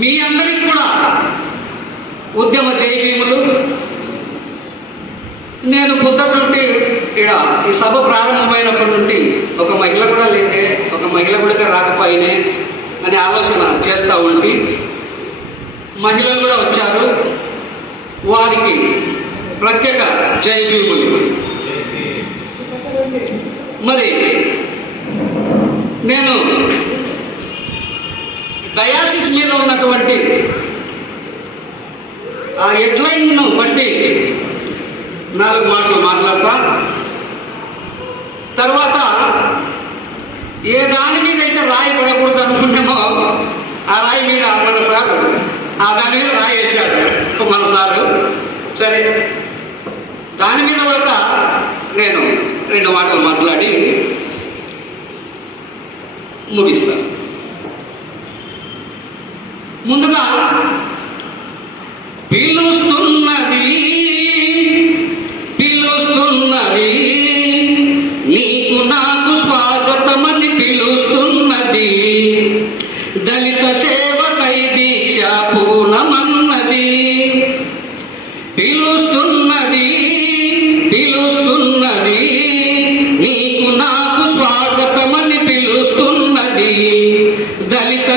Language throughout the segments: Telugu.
మీ అందరికి కూడా ఉద్యమ జయభీములు. నేను పొద్దుట నుండి ఇక్కడ ఈ సభ ప్రారంభమైనప్పటి నుండి ఒక మహిళ కూడా లేదే ఒక మహిళ కూడా రాకపోయినే అనే ఆలోచన చేస్తూ ఉండి మహిళలు కూడా వచ్చారు. వారికి ప్రత్యేక జయభీములు. మరి నేను డయాసిస్ మీద ఉన్నటువంటి ఆ హెడ్లైన్ను బట్టి నాలుగు మాటలు మాట్లాడతా. తర్వాత ఏ దాని మీద అయితే రాయి పడకూడదు అనుకుంటామో ఆ రాయి మీద మన సార్ ఆ దాని మీద రాయి వేసాడు మన సారు. సరే దాని మీద వల్ల నేను రెండు మాటలు మాట్లాడి ముగిస్తాను ذلك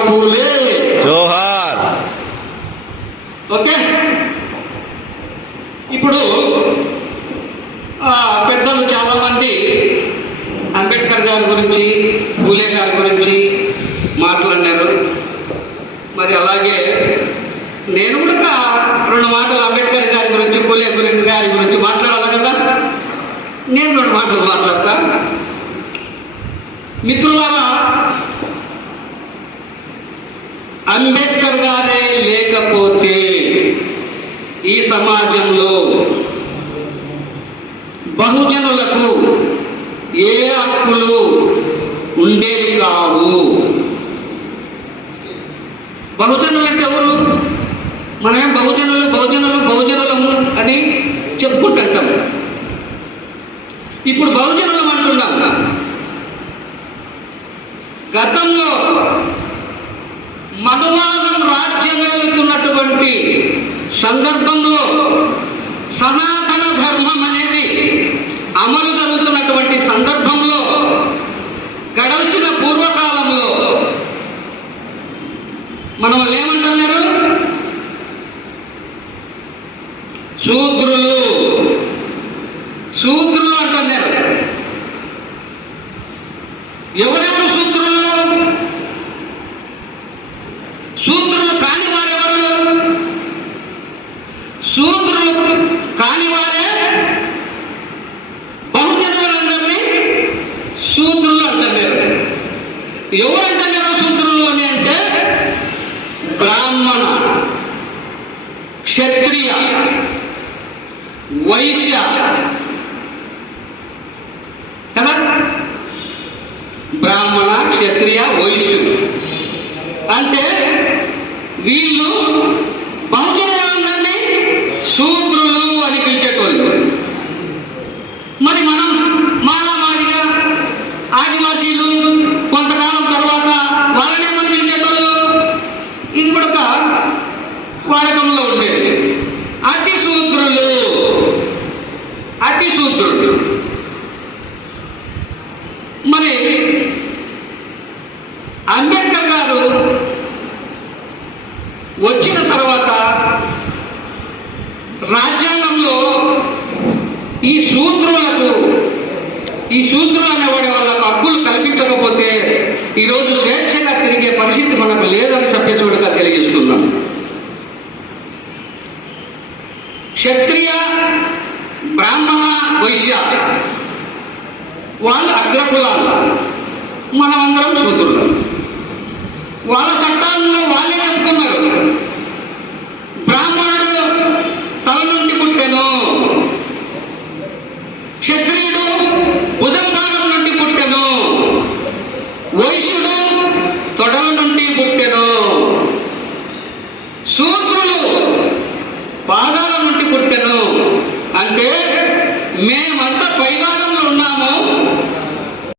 పూలే జోహార్ ఓకే ఇప్పుడు పెద్దలు చాలా మంది అంబేద్కర్ గారి గురించి పూలే గారి గురించి మాట్లాడినారు. మరి అలాగే నేను కూడా రెండు మాటలు అంబేద్కర్ గారి గురించి పూలే గురించి గారి గురించి మాట్లాడాలి కదా? నేను రెండు మాటలు మాట్లాడతా. మిత్రులారా అంబేద్కర్ గారే లేకపోతే ఈ సమాజంలో బహుజనులకు ఏ హక్కులు ఉండేవి కావు. బహుజనులు అంటే ఎవరు? మనమేం బహుజనులు బహుజనులు బహుజనులము అని చెప్పుకుంటుంటాం. ఇప్పుడు బహుజనులం అంటున్నాం. గతంలో మనువాదం రాజ్యమేలుతున్నటువంటి సందర్భంలో సనాతన ధర్మం అనేది అమలు జరుగుతున్నటువంటి సందర్భంలో గడచిన పూర్వకాలంలో మనం ఏమంటున్నారు? శూద్రులు. శూద్రులు అంటున్నారు. ఎవరు శూద్రులు శూద్రులు కాని వారెవరు శూద్రులు కాని వారే బహుజనులందరినీ శూద్రులు అంటారు ఎవరంటారు శూద్రులు అని అంటే బ్రాహ్మణ క్షత్రియ వైశ్య. కదా? బ్రాహ్మణ క్షత్రియ వైశ్యుడు అంటే వీళ్ళు బహుజనులందరినీ శూద్రులు అని పిలిచేటోళ్ళు. మరి మనం మాలామాదిగా ఆదివాసీలు కొంతకాలం వాడకంలో ఉండేది. అతి సూత్రులు అతి సూత్రులు మరి అంబేద్కర్ గారు వచ్చిన తర్వాత రాజ్యాంగంలో ఈ సూత్రులకు ఈ సూత్రులు అనేవాడే వాళ్ళకు హక్కులు కల్పించకపోతే ఈరోజు స్వేచ్ఛగా తిరిగే పరిస్థితి మనకు లేదని చెప్పేసి కూడా తెలియజేస్తున్నాను వైశ్య వాళ్ళు అగ్రకులాలు. మనమందరం శూద్రులు. వాళ్ళ చట్టాలను వాళ్ళే కట్టుకున్నారు